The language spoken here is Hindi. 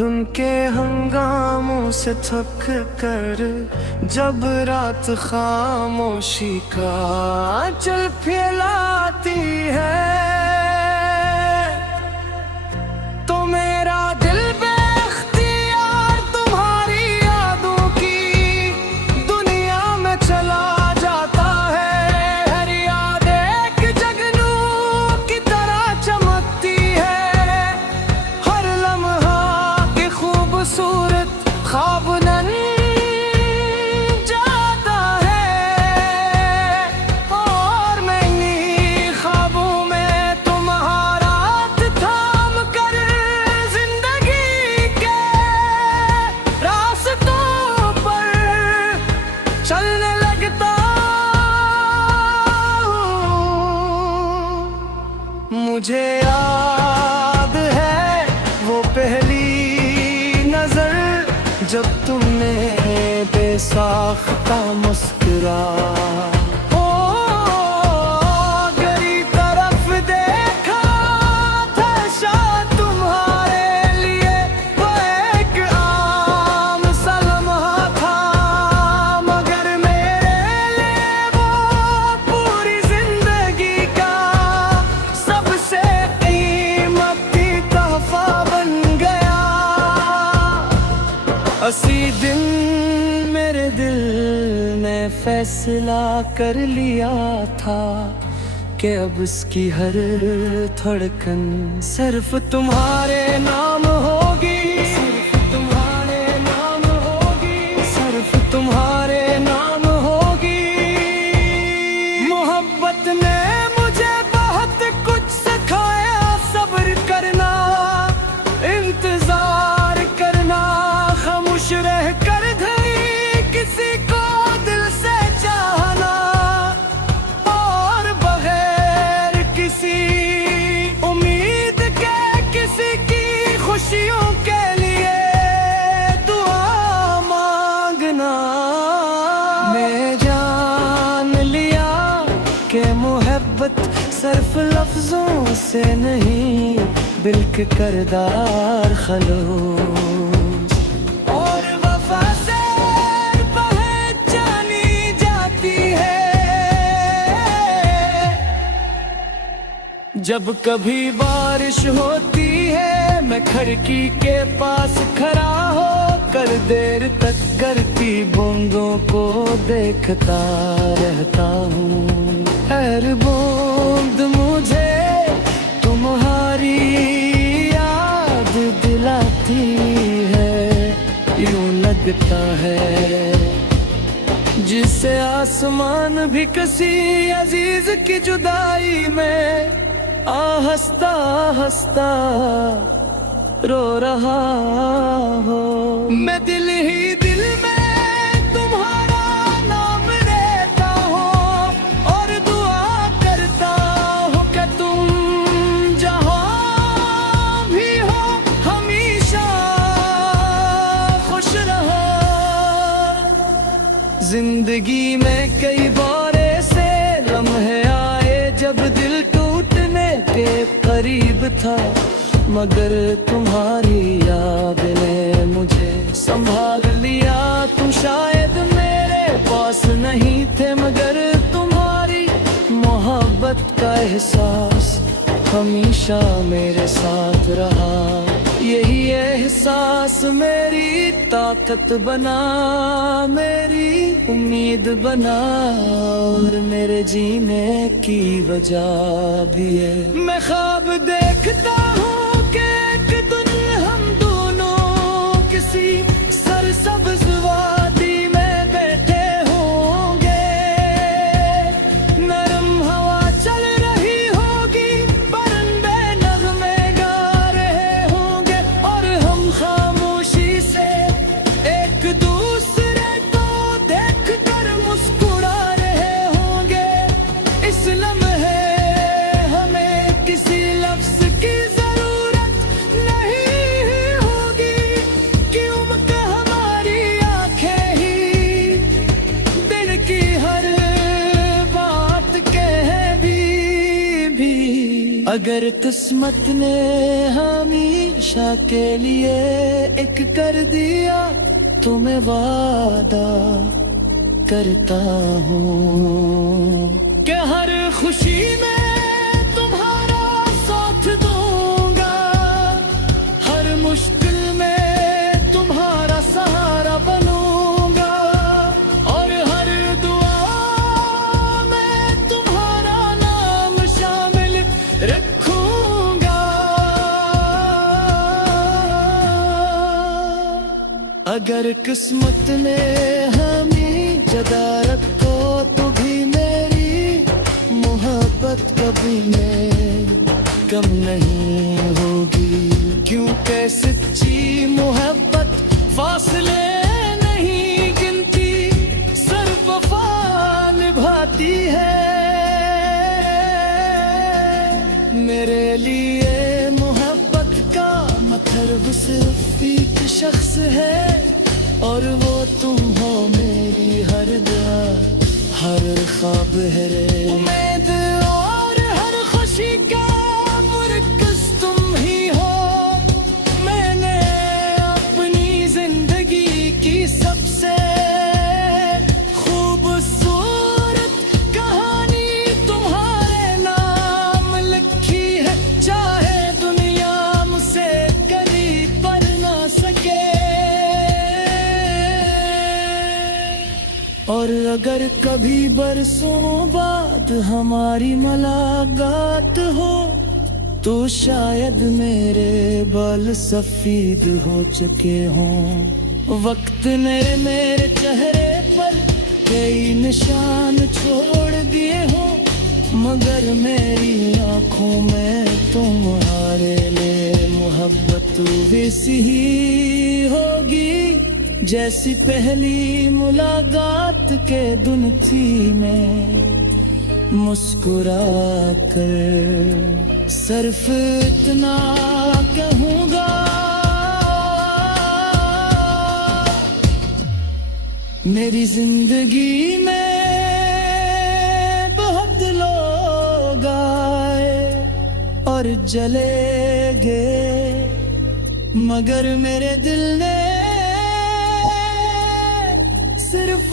दिन के हंगामों से थक कर जब रात खामोशी का आंचल फैलाती है, तो मेरा दिल बेख्तियार तुम्हारी यादों की दुनिया में चला जाता है। हर याद एक जगनू की तरह चमकती है, हर लम्हा की खूबसूरत ख्वाब नन जाता है, और मैं इन्हीं ख्वाबों में तुम्हारा हाथ थाम कर जिंदगी के रास्तों पर चलने लगता हूँ। मुझे याद है वो पहली नजर जब तुमने बेसाख्ता मुस्कुरा गली तरफ देखा था, शायद तुम्हारे लिए वो एक आम सा लम्हा था, मगर मेरे लिए वो पूरी जिंदगी का सबसे कीमती तोहफा बन गया। उसी दिन मेरे दिल ने फैसला कर लिया था कि अब इसकी हर धड़कन सिर्फ तुम्हारे नाम होगी, सिर्फ तुम्हारे नाम होगी, सिर्फ तुम्हारे नाम होगी। मोहब्बत ने मुझे बहुत कुछ सिखाया, सब्र करना, इंतजार करना, खामोश रह कर धरी किसी को दिल से चाहना, और बगैर किसी उम्मीद के किसी की खुशियों के लिए दुआ मांगना। मैं जान लिया कि मोहब्बत सिर्फ लफ्जों से नहीं बल्कि किरदार खलूस और वफा से पहचानी जाती है। जब कभी बारिश होती है मैं खिड़की के पास खड़ा हो कर देर तक गिरती बूंदों को देखता रहता हूँ। हर बूंद मुझे तुम्हारी याद दिलाती है, यूं लगता है जिससे आसमान भी किसी अजीज की जुदाई में हंसता हंसता रो रहा हो। मैं दिल ही दिल में तुम्हारा नाम लेता हूँ और दुआ करता हूँ कि तुम जहाँ भी हो हमेशा खुश रहो। जिंदगी में कई बार ऐसे लम्हे आए जब दिल टूटने के करीब था, मगर तुम्हारी याद ने मुझे संभाल लिया। तुम शायद मेरे पास नहीं थे, मगर तुम्हारी मोहब्बत का एहसास हमेशा मेरे साथ रहा। यही एहसास मेरी ताकत बना, मेरी उम्मीद बना और मेरे जीने की वजह भी है। मैं ख्वाब देखता हूँ कि एक दिन हम दोनों किसी सरसब्ज़ वादी में बैठे होंगे। नरम हवा चल रही होगी, परिंदे नग़्मे गा रहे होंगे और हम खामोशी से एक दूसरे को देख कर मुस्कुरा रहे होंगे। इस लम्हे हमें किसी लफ्ज़ की जरूरत नहीं होगी, क्योंकि हमारी आंखें ही दिल की हर बात कह भी अगर किस्मत ने हमेशा के लिए एक कर दिया तो मैं वादा करता हूँ कि हर खुशी में तुम्हारा साथ दूंगा, हर मुश्किल में तुम्हारा सहारा बनूंगा, और हर दुआ में तुम्हारा नाम शामिल रखूंगा। अगर किस्मत ने हमें जगा रखो तो भी मेरी मोहब्बत कभी में कम नहीं होगी, क्योंकि सच्ची मोहब्बत फासले नहीं गिनती, सिर्फ वफा निभाती है। मेरे लिए मोहब्बत का मतलब सिर्फ एक शख्स है, और वो तुम हो मेरी हर दुआ, हर ख्वाब है रे उम्मीद, और हर खुशी का मरकज़ तुम ही हो। मैंने अपनी जिंदगी की सबसे खूबसूरत कहानी तुम्हारे नाम लिखी है, चाहे दुनिया मुझसे करीब पर ना सके। और अगर कभी बरसों बाद हमारी मुलाकात हो तो शायद मेरे बाल सफेद हो चुके हों। वक्त ने मेरे चेहरे पर कई निशान छोड़ दिए हों, मगर मेरी आंखों में तुम्हारे लिए मोहब्बत वैसी ही होगी जैसी पहली मुलाकात के दिन थी। मैं मुस्कुरा कर सिर्फ इतना कहूँगा, मेरी जिंदगी में बहुत लोग आए और जले गए, मगर मेरे दिल ने सिर्फ